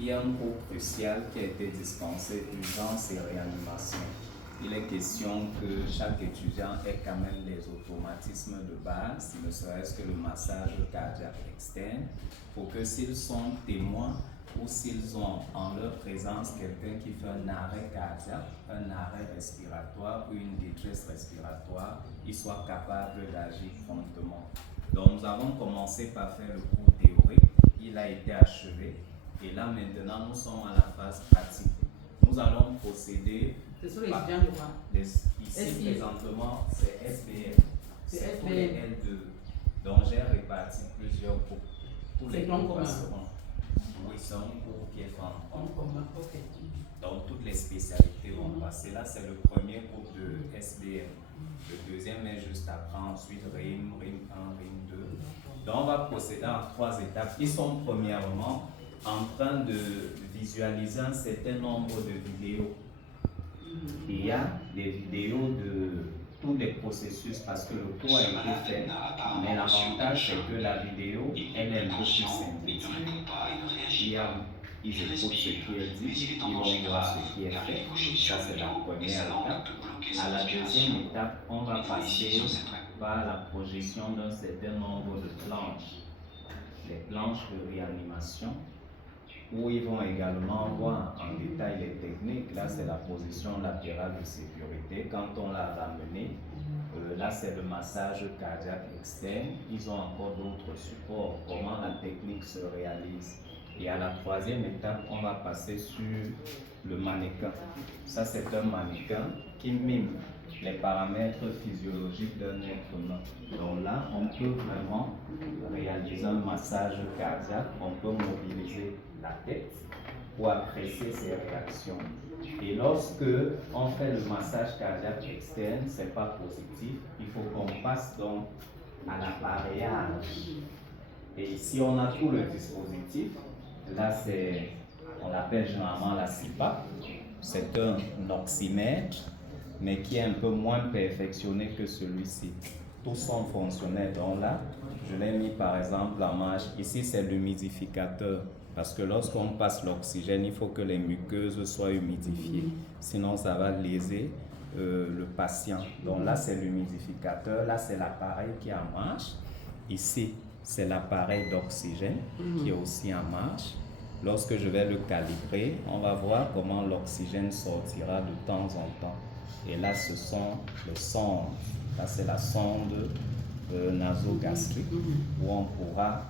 il y a un cours crucial qui a été dispensé, urgence et réanimation. Il est question que chaque étudiant ait quand même les automatismes de base, ne serait-ce que le massage cardiaque externe, pour que s'ils sont témoins ou s'ils ont en leur présence quelqu'un qui fait un arrêt cardiaque, un arrêt respiratoire ou une détresse respiratoire, ils soient capables d'agir promptement. Donc nous avons commencé par faire le cours théorique, il a été achevé et là maintenant nous sommes à la phase pratique. Nous allons procéder. Ce sont les étudiants de quoi? Ici présentement c'est SBL, c'est pour les L2. Donc j'ai réparti plusieurs cours. Tous les cours passeront. Oui, c'est un cours qui est en commun. Okay. Donc toutes les spécialités vont passer. Là c'est le premier cours de SBL. Le deuxième est juste après, ensuite RIM, RIM 1, RIM 2. Donc on va procéder en 3 étapes. Ils sont premièrement en train de visualiser un certain nombre de vidéos. Il y a des vidéos de tous les processus parce que le cours a été fait. Mais l'avantage c'est que la vidéo, elle est un peu plus synthétique. Ils écoutent ce qui est dit, ils vont voir ce qui est fait. Ça c'est la première étape. À la deuxième étape, on va passer par la projection d'un certain nombre de planches. Les planches de réanimation, où ils vont également voir en détail les techniques. Là, c'est la position latérale de sécurité. Quand on l'a ramené, là, c'est le massage cardiaque externe. Ils ont encore d'autres supports, comment la technique se réalise. Et à la troisième étape, on va passer sur le mannequin. Ça, c'est un mannequin qui mime les paramètres physiologiques d'un être humain. Donc là, on peut vraiment réaliser un massage cardiaque, on peut mobiliser la tête pour apprécier ses réactions. Et lorsque on fait le massage cardiaque externe, ce n'est pas positif, il faut qu'on passe donc à l'appareillage. Et ici, on a tout le dispositif. Là, on l'appelle généralement la CPAP. C'est un oxymètre, mais qui est un peu moins perfectionné que celui-ci. Tous sont fonctionnels. Donc là, je l'ai mis par exemple en marche. Ici, c'est l'humidificateur. Parce que lorsqu'on passe l'oxygène, il faut que les muqueuses soient humidifiées. Sinon, ça va léser le patient. Donc là, c'est l'humidificateur. Là, c'est l'appareil qui est en marche. Ici, c'est l'appareil d'oxygène qui est aussi en marche. Lorsque je vais le calibrer, on va voir comment l'oxygène sortira de temps en temps. Et là, ce sont les sondes. Là, c'est la sonde nasogastrique où on pourra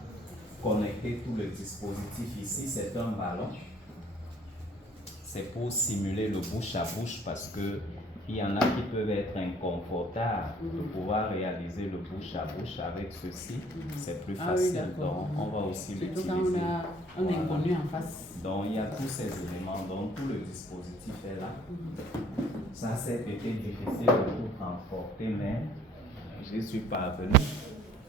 connecter tout le dispositif. Ici, c'est un ballon. C'est pour simuler le bouche à bouche parce que il y en a qui peuvent être inconfortables de pouvoir réaliser le bouche à bouche avec ceci. C'est plus facile. Oui, donc, on va aussi l'utiliser. Quand on a un inconnu en face. Donc, il y a tous ces éléments. Donc, tout le dispositif est là. Ça, c'est peut-être difficile de tout transporter, mais je suis parvenu.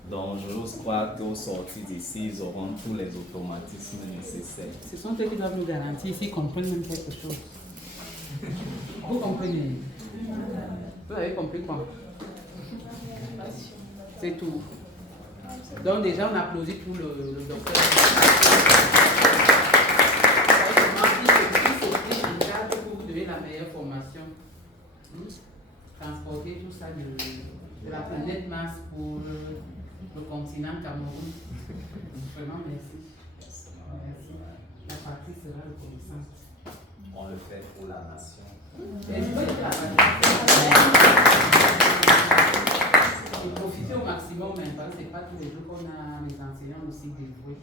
Donc, j'ose croire qu'au sortir d'ici, ils auront tous les automatismes nécessaires. Ce sont eux qui doivent nous garantir s'ils comprennent même quelque chose. Vous comprenez? Vous avez compris quoi? C'est tout. Donc déjà, on applaudit pour le docteur. Pour vous donner la meilleure formation. Transporter tout ça de la planète Mars pour le continent Cameroun. Vraiment, merci. Merci. La partie sera reconnaissante. On le fait pour la nation. Et profiter au maximum, mais parce que ce n'est pas tous les jours qu'on a les enseignants aussi dévoués.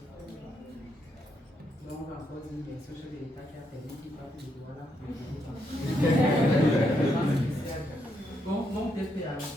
Donc, on va encore dire bien sûr sur l'État qui a permis qu'il parte de droit là. Bon, peut-être alors.